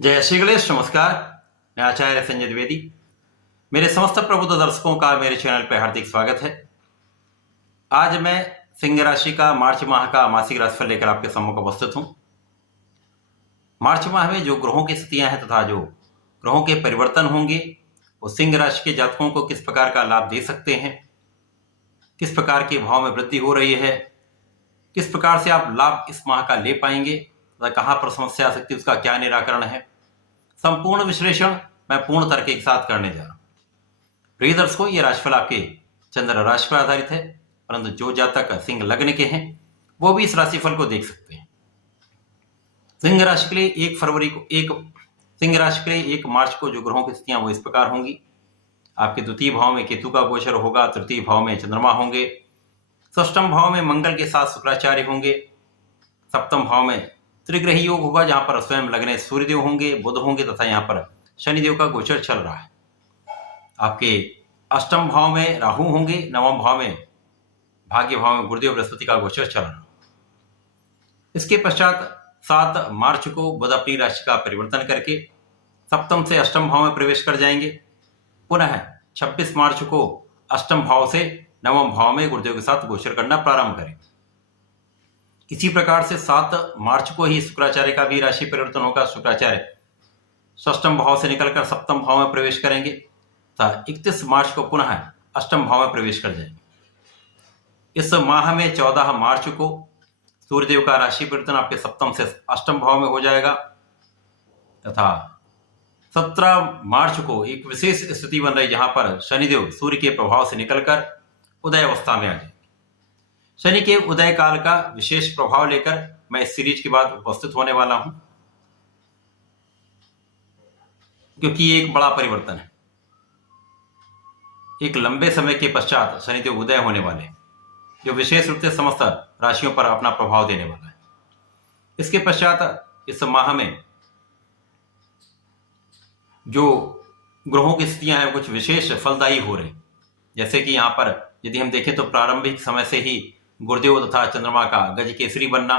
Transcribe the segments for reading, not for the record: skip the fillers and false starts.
जय श्री गणेश। नमस्कार, मैं आचार्य संजय द्विवेदी। मेरे समस्त प्रबुद्ध दर्शकों का मेरे चैनल पर हार्दिक स्वागत है। आज मैं सिंह राशि का मार्च माह का मासिक राशिफल लेकर आपके सम्मुख उपस्थित हूं। मार्च माह में जो ग्रहों की स्थितियां हैं तथा जो ग्रहों के परिवर्तन होंगे वो सिंह राशि के जातकों को किस प्रकार का लाभ दे सकते हैं, किस प्रकार के भाव में वृद्धि हो रही है, किस प्रकार से आप लाभ इस माह का ले पाएंगे, कहां पर समस्या आ सकती है, उसका क्या निराकरण है, संपूर्ण विश्लेषण मैं पूर्ण तर्क के साथ करने जा रहा हूं। प्रिय दर्शकों, ये राशिफल आपके चंद्र राशि पर आधारित है, परंतु जो जातक सिंह लग्न के हैं वो भी इस राशिफल को देख सकते हैं। सिंह राशि के लिए 1 मार्च को जो ग्रहों की स्थितियां वो इस प्रकार होंगी। आपके द्वितीय भाव में केतु का गोचर होगा, तृतीय भाव में चंद्रमा होंगे, षष्ठम भाव में मंगल के साथ शुक्राचार्य होंगे, सप्तम भाव में त्रिग्रही योग होगा जहां पर स्वयं लग्न सूर्यदेव होंगे, बुध होंगे तथा यहां पर शनिदेव का गोचर चल रहा है। आपके अष्टम भाव में राहु होंगे, नवम भाव में भाग्य भाव में गुरुदेव बृहस्पति का गोचर चल रहा है। इसके पश्चात 7 मार्च को बुध अपनी राशि का परिवर्तन करके सप्तम से अष्टम भाव में प्रवेश कर जाएंगे। पुनः 26 मार्च को अष्टम भाव से नवम भाव में गुरुदेव के साथ गोचर करना प्रारंभ करेंगे। इसी प्रकार से 7 मार्च को ही शुक्राचार्य का भी राशि परिवर्तन होगा। शुक्राचार्य षष्टम भाव से निकलकर सप्तम भाव में प्रवेश करेंगे तथा 31 मार्च को पुनः अष्टम भाव में प्रवेश कर जाएंगे। इस माह में 14 मार्च को सूर्यदेव का राशि परिवर्तन आपके सप्तम से अष्टम भाव में हो जाएगा तथा 17 मार्च को एक विशेष स्थिति बन रही जहां पर शनिदेव सूर्य के प्रभाव से निकलकर उदय अवस्था में आ जाएंगे। शनि के उदय काल का विशेष प्रभाव लेकर मैं इस सीरीज के बाद उपस्थित होने वाला हूं, क्योंकि ये एक बड़ा परिवर्तन है। एक लंबे समय के पश्चात शनिदेव उदय होने वाले हैं जो विशेष रूप से समस्त राशियों पर अपना प्रभाव देने वाला है। इसके पश्चात इस माह में जो ग्रहों की स्थितियां हैं कुछ विशेष फलदायी हो रही, जैसे कि यहां पर यदि हम देखें तो प्रारंभिक समय से ही गुरुदेव तथा चंद्रमा का गज केसरी बनना,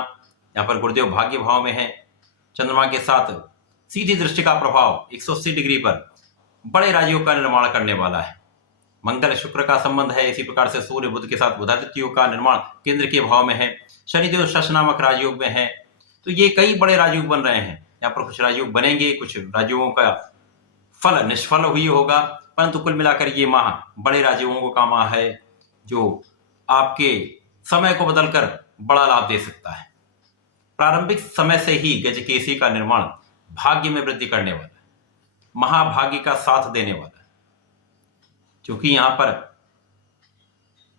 यहाँ पर गुरुदेव भाग्य भाव में है, चंद्रमा के साथ सीधी दृष्टि का प्रभाव 180 डिग्री पर बड़े राज्यों का निर्माण करने वाला है। मंगल शुक्र का संबंध है, इसी प्रकार से सूर्य बुध के साथ बुधादित्य योग का निर्माण केंद्र के भाव में है, शनिदेव शश नामक राजयोग में है। तो ये कई बड़े राजयोग बन रहे हैं। यहाँ पर कुछ राजयोग बनेंगे, कुछ राजयोगों का फल निष्फल हुई होगा, परंतु कुल मिलाकर ये माह बड़े राजयोगों का माह है जो आपके समय को बदलकर बड़ा लाभ दे सकता है। प्रारंभिक समय से ही गजकेसरी का निर्माण भाग्य में वृद्धि करने वाला है, महाभाग्य का साथ देने वाला है। क्योंकि यहां पर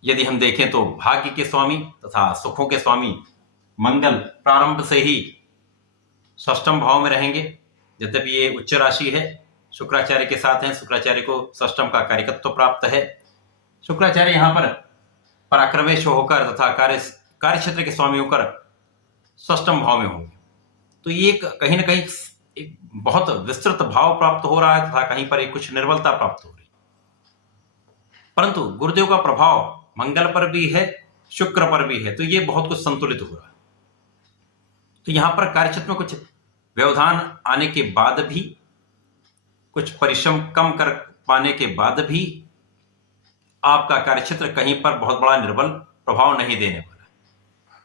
यदि हम देखें तो भाग्य के स्वामी तथा सुखों के स्वामी मंगल प्रारंभ से ही षष्ठम भाव में रहेंगे। यद्यपि ये उच्च राशि है, शुक्राचार्य के साथ हैं, शुक्राचार्य को षष्ठम का कार्यकत्व प्राप्त है। शुक्राचार्य यहां पर पराक्रमेश होकर तथा कार्य क्षेत्र के स्वामी होकर षष्ठम भाव में होंगे। तो ये कहीं ना कहीं एक बहुत विस्तृत भाव प्राप्त हो रहा है तथा कहीं पर एक कुछ निर्बलता प्राप्त हो रही है। परंतु गुरुदेव का प्रभाव मंगल पर भी है, शुक्र पर भी है, तो ये बहुत कुछ संतुलित हो रहा है। तो यहां पर कार्यक्षेत्र में कुछ व्यवधान आने के बाद भी, कुछ परिश्रम कम कर पाने के बाद भी आपका कार्यक्षेत्र कहीं पर बहुत बड़ा निर्बल प्रभाव नहीं देने वाला है।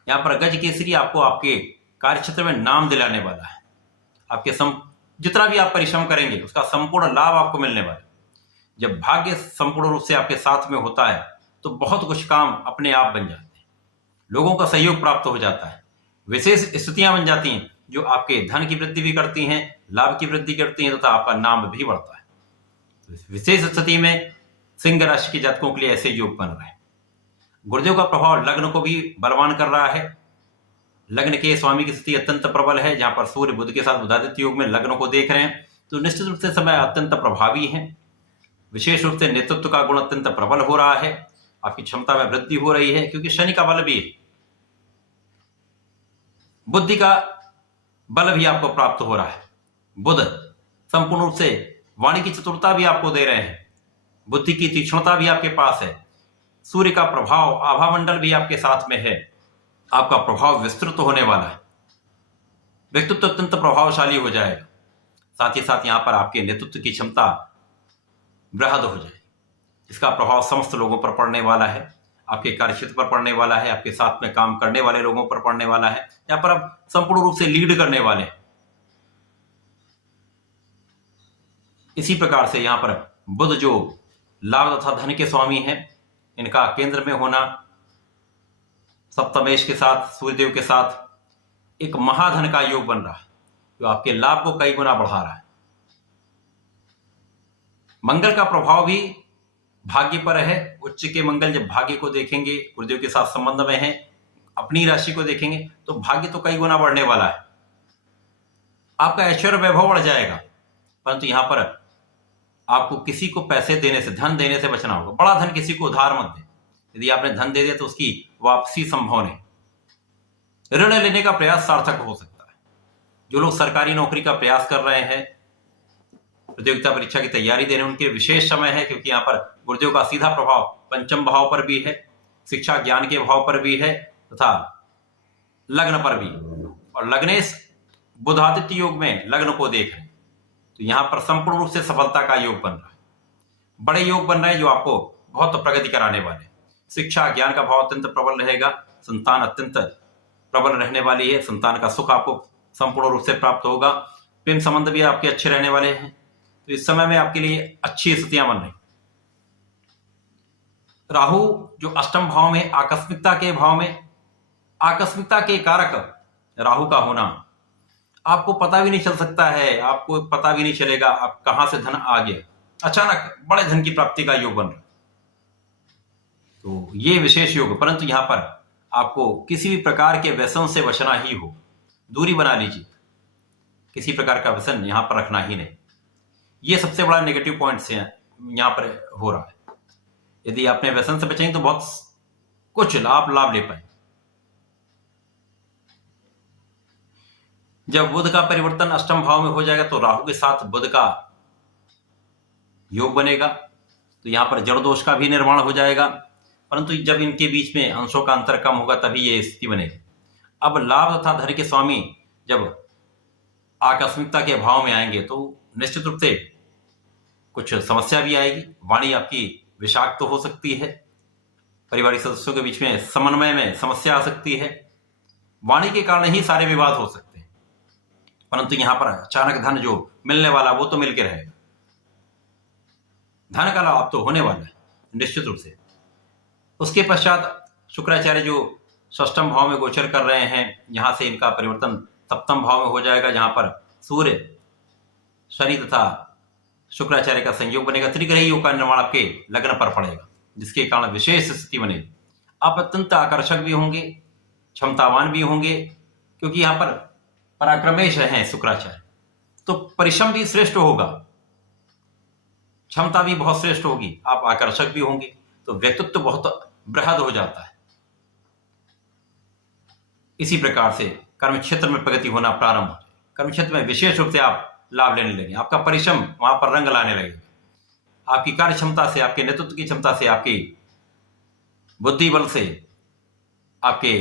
यहां पर गज केसरी आपको आपके कार्यक्षेत्र में नाम दिलाने वाला है। आपके जितना भी आप परिश्रम करेंगे उसका संपूर्ण लाभ आपको मिलने वाला है। जब भाग्य संपूर्ण रूप से आपके साथ में होता है तो बहुत कुछ काम अपने आप बन जाते हैं, लोगों का सहयोग प्राप्त हो जाता है, विशेष स्थितियां बन जाती हैं जो आपके धन की वृद्धि भी करती हैं, लाभ की वृद्धि करती हैं तथा आपका नाम भी बढ़ता है। तो इस विशेष स्थिति में सिंह राशि के जातकों के लिए ऐसे योग बन रहे हैं। गुरुदेव का प्रभाव लग्न को भी बलवान कर रहा है। लग्न के स्वामी की स्थिति अत्यंत प्रबल है, जहां पर सूर्य बुध के साथ बुधादित्य योग में लग्न को देख रहे हैं, तो निश्चित रूप से समय अत्यंत प्रभावी है। विशेष रूप से नेतृत्व का गुण अत्यंत प्रबल हो रहा है, आपकी क्षमता में वृद्धि हो रही है, क्योंकि शनि का बल भी है, बुद्धि का बल भी आपको प्राप्त हो रहा है। बुध संपूर्ण रूप से वाणी की चतुरता भी आपको दे रहे हैं, बुद्धि की तीक्ष्णता भी आपके पास है, सूर्य का प्रभाव आभा मंडल भी आपके साथ में है, आपका प्रभाव विस्तृत होने वाला है, व्यक्तित्व अत्यंत प्रभावशाली हो जाएगा। साथ ही साथ यहाँ पर आपके नेतृत्व की क्षमता बृहद हो जाए। इसका प्रभाव समस्त लोगों पर पड़ने वाला है, आपके कार्यक्षेत्र पर पड़ने वाला है, आपके साथ में काम करने वाले लोगों पर पड़ने वाला है। यहाँ पर आप संपूर्ण रूप से लीड करने वाले हैं। इसी प्रकार से यहाँ पर बुध जो लाभ तथा धन के स्वामी हैं, इनका केंद्र में होना सप्तमेश के साथ, सूर्यदेव के साथ एक महाधन का योग बन रहा है, जो आपके लाभ को कई गुना बढ़ा रहा है। मंगल का प्रभाव भी भाग्य पर है। उच्च के मंगल जब भाग्य को देखेंगे, गुरुदेव के साथ संबंध में है, अपनी राशि को देखेंगे तो भाग्य तो कई गुना बढ़ने वाला है। आपका ऐश्वर्य वैभव बढ़ जाएगा, परंतु यहां पर आपको किसी को पैसे देने से, धन देने से बचना होगा। बड़ा धन किसी को उधार मत दें। यदि आपने धन दे दिया तो उसकी वापसी संभव नहीं। ऋण लेने का प्रयास सार्थक हो सकता है। जो लोग सरकारी नौकरी का प्रयास कर रहे हैं, प्रतियोगिता परीक्षा की तैयारी दे रहे हैं, उनके विशेष समय है, क्योंकि यहाँ पर गुरुदेव का सीधा प्रभाव पंचम भाव पर भी है, शिक्षा ज्ञान के भाव पर भी है तथा लग्न पर भी। और लग्नेश बुधादित्य योग में लग्न को देख रहे हैं, तो यहाँ पर संपूर्ण रूप से सफलता का योग बन रहा है। बड़े योग बन रहे हैं जो आपको बहुत प्रगति कराने वाले हैं। शिक्षा ज्ञान का भाव अत्यंत प्रबल रहेगा, संतान अत्यंत प्रबल रहने वाली है, संतान का सुख आपको संपूर्ण रूप से प्राप्त होगा। प्रेम संबंध भी आपके अच्छे रहने वाले हैं, तो इस समय में आपके लिए अच्छी स्थितियां बन रही। राहु जो अष्टम भाव में, आकस्मिकता के भाव में, आकस्मिकता के कारक राहु का होना, आपको पता भी नहीं चल सकता है, आपको पता भी नहीं चलेगा आप कहां से धन आ गया। अचानक बड़े धन की प्राप्ति का योग बन रहा है, तो ये विशेष योग। परंतु यहां पर आपको किसी भी प्रकार के व्यसन से बचना ही हो, दूरी बना लीजिए। किसी प्रकार का व्यसन यहां पर रखना ही नहीं। ये सबसे बड़ा नेगेटिव पॉइंट से यहां पर हो रहा है। यदि आपने व्यसन से बचेंगे तो बहुत कुछ लाभ ले पाए। जब बुध का परिवर्तन अष्टम भाव में हो जाएगा तो राहु के साथ बुध का योग बनेगा, तो यहां पर जड़ दोष का भी निर्माण हो जाएगा। परंतु जब इनके बीच में अंशों का अंतर कम होगा तभी ये स्थिति बनेगी। अब लाभ तथा धन के स्वामी जब आकस्मिकता के भाव में आएंगे तो निश्चित रूप से कुछ समस्या भी आएगी। वाणी आपकी विषाक्त हो सकती है, पारिवारिक सदस्यों के बीच में समन्वय में समस्या आ सकती है। वाणी के कारण ही सारे विवाद हो सकते हैं। परंतु यहां पर अचानक धन जो मिलने वाला वो तो मिलकर रहेगा। धन का लाभ तो होने वाला है निश्चित रूप से। उसके पश्चात शुक्राचार्य जो षष्ठम भाव में गोचर कर रहे हैं, यहां से इनका परिवर्तन सप्तम भाव में हो जाएगा, जहां पर सूर्य, शनि तथा शुक्राचार्य का संयोग बनेगा। त्रिग्रही योग का निर्माण आपके लग्न पर पड़ेगा, जिसके कारण विशेष स्थिति बनेगी। आप अत्यंत आकर्षक भी होंगे, क्षमतावान भी होंगे, क्योंकि यहां पर पराक्रमेश हैं शुक्राचार्य, तो परिश्रम भी श्रेष्ठ होगा, क्षमता भी बहुत श्रेष्ठ होगी, आप आकर्षक भी होंगे, तो व्यक्तित्व बहुत बृहद हो जाता है। इसी प्रकार से कर्म क्षेत्र में प्रगति होना प्रारंभ हो जाए। कर्म क्षेत्र में विशेष रूप से आप लाभ लेने लगे, आपका परिश्रम वहां पर रंग लाने लगेगा। आपकी कार्य क्षमता से, आपके नेतृत्व की क्षमता से, आपकी बुद्धि बल से, आपके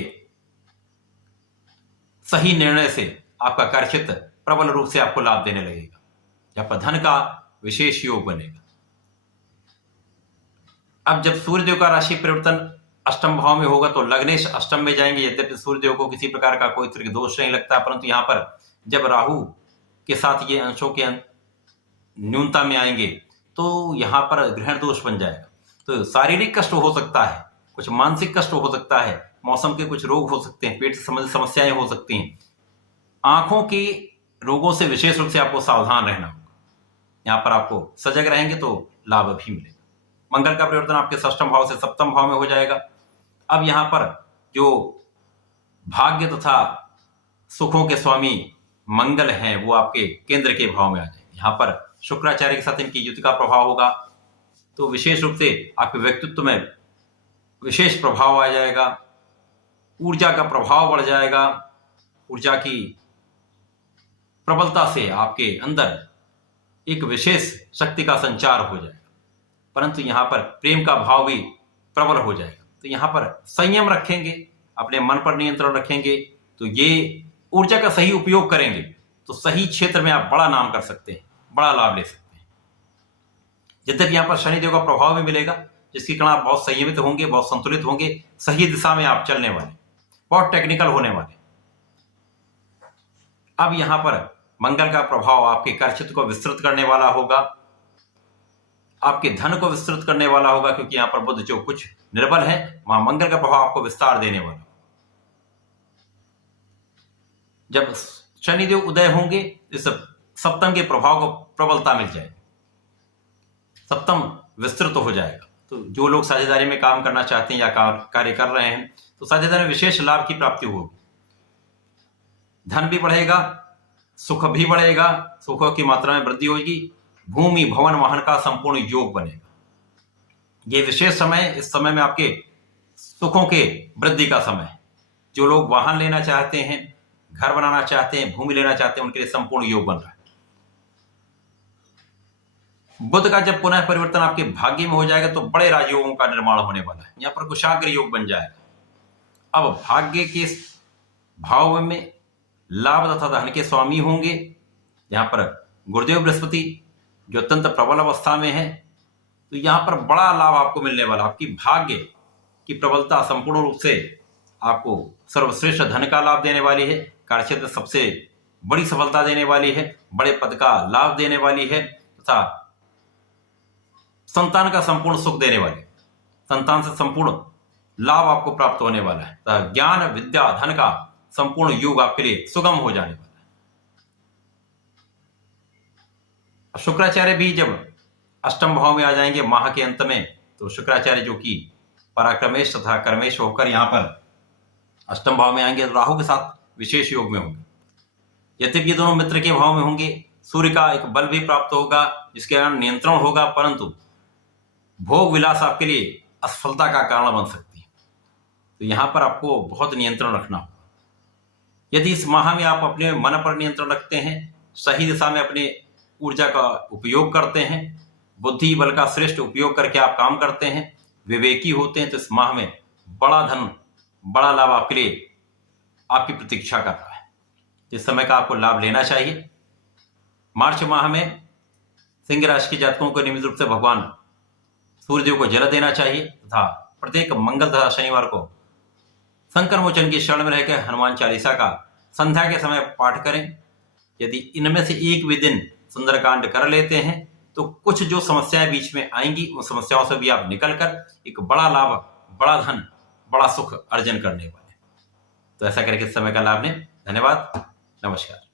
सही निर्णय से आपका कार्य क्षेत्र प्रबल रूप से आपको लाभ देने लगेगा। जहां पर धन का विशेष योग बनेगा। अब जब सूर्यदेव का राशि परिवर्तन अष्टम भाव में होगा तो लग्नेश अष्टम में जाएंगे। यद्यपि सूर्यदेव को किसी प्रकार का कोई तरह दोष नहीं लगता, परंतु यहां पर जब राहु के साथ ये अंशों के न्यूनता में आएंगे तो यहां पर ग्रहण दोष बन जाएगा। तो शारीरिक कष्ट हो सकता है, कुछ मानसिक कष्ट हो सकता है, मौसम के कुछ रोग हो सकते हैं, पेट से संबंधित समस्याएं हो सकती हैं। आंखों के रोगों से विशेष रूप से आपको सावधान रहना होगा। यहां पर आपको सजग रहेंगे तो लाभ भी मिलेगा। मंगल का परिवर्तन आपके षष्ठम भाव से सप्तम भाव में हो जाएगा। अब यहां पर जो भाग्य तथा सुखों के स्वामी मंगल हैं वो आपके केंद्र के भाव में आ जाएंगे। यहां पर शुक्राचार्य के साथ इनकी युति का प्रभाव होगा, तो विशेष रूप से आपके व्यक्तित्व में विशेष प्रभाव आ जाएगा। ऊर्जा का प्रभाव बढ़ जाएगा। ऊर्जा की प्रबलता से आपके अंदर एक विशेष शक्ति का संचार हो जाएगा। परंतु यहां पर प्रेम का भाव भी प्रबल हो जाएगा। तो यहां पर संयम रखेंगे, अपने मन पर नियंत्रण रखेंगे, तो ये ऊर्जा का सही उपयोग करेंगे तो सही क्षेत्र में आप बड़ा नाम कर सकते हैं, बड़ा लाभ ले सकते हैं। यद्यपि यहाँ पर शनिदेव का प्रभाव भी मिलेगा, जिसके कारण आप बहुत संयमित होंगे, बहुत संतुलित होंगे, सही दिशा में आप चलने वाले, बहुत टेक्निकल होने वाले। अब यहाँ पर मंगल का प्रभाव आपके कार्यक्षेत्र को विस्तृत करने वाला होगा, आपके धन को विस्तृत करने वाला होगा, क्योंकि यहाँ पर बुध जो कुछ निर्बल है, वहां मंगल का प्रभाव आपको विस्तार देने वाला। जब शनिदेव उदय होंगे, इस सप्तम के प्रभाव को प्रबलता मिल जाएगी, सप्तम विस्तृत हो जाएगा। तो जो लोग साझेदारी में काम करना चाहते हैं या कार्य कर रहे हैं, तो साझेदारी में विशेष लाभ की प्राप्ति होगी, धन भी बढ़ेगा, सुख भी बढ़ेगा, सुखों की मात्रा में वृद्धि होगी, भूमि भवन वाहन का संपूर्ण योग बनेगा। ये विशेष समय, इस समय में आपके सुखों के वृद्धि का समय है। जो लोग वाहन लेना चाहते हैं, घर बनाना चाहते हैं, भूमि लेना चाहते हैं, उनके लिए संपूर्ण योग बन रहा है। बुध का जब पुनः परिवर्तन आपके भाग्य में हो जाएगा, तो बड़े राजयोगों का निर्माण होने वाला है। यहां पर कुशाग्र योग बन जाएगा। अब भाग्य के भाव में लाभ तथा धन के स्वामी होंगे। यहां पर गुरुदेव बृहस्पति जो अत्यंत प्रबल अवस्था में है, तो यहां पर बड़ा लाभ आपको मिलने वाला। आपकी भाग्य की प्रबलता संपूर्ण रूप से आपको सर्वश्रेष्ठ धन का लाभ देने वाली है, कार्यक्षेत्र सबसे बड़ी सफलता देने वाली है, बड़े पद का लाभ देने वाली है, तथा संतान का संपूर्ण सुख देने वाली, संतान से संपूर्ण लाभ आपको प्राप्त होने वाला है, तथा ज्ञान विद्या धन का संपूर्ण योग आपके लिए सुगम हो जाने वाला है। शुक्राचार्य भी जब अष्टम भाव में आ जाएंगे माह के अंत में, तो शुक्राचार्य जो कि पराक्रमेश तथा कर्मेश होकर यहाँ पर अष्टम भाव में आएंगे, तो राहु के साथ विशेष योग में होंगे। यद्यपि ये दोनों मित्र के भाव में होंगे, सूर्य का एक बल भी प्राप्त होगा, जिसके कारण नियंत्रण होगा, परंतु भोग विलास आपके लिए असफलता का कारण बन सकती है। तो यहां पर आपको बहुत नियंत्रण रखना होगा। यदि इस माह में आप अपने मन पर नियंत्रण रखते हैं, सही दिशा में अपने ऊर्जा का उपयोग करते हैं, बुद्धि बल का श्रेष्ठ उपयोग करके आप काम करते हैं, विवेकी होते हैं, तो इस माह में बड़ा धन, बड़ा लाभ आपके लिए आपकी प्रतीक्षा कर रहा है। इस समय का आपको लाभ लेना चाहिए। मार्च माह में सिंह राशि के जातकों को नियमित रूप से भगवान सूर्यदेव को जल देना चाहिए, तथा प्रत्येक मंगल तथा शनिवार को संकर मोचन की शरण में रहकर हनुमान चालीसा का संध्या के समय पाठ करें। यदि इनमें से एक भी दिन सुंदरकांड कर लेते हैं, तो कुछ जो समस्याएं बीच में आएंगी, उन समस्याओं से भी आप निकलकर एक बड़ा लाभ, बड़ा धन, बड़ा सुख अर्जन करने वाले। तो ऐसा करके इस समय का लाभ लें। धन्यवाद, नमस्कार।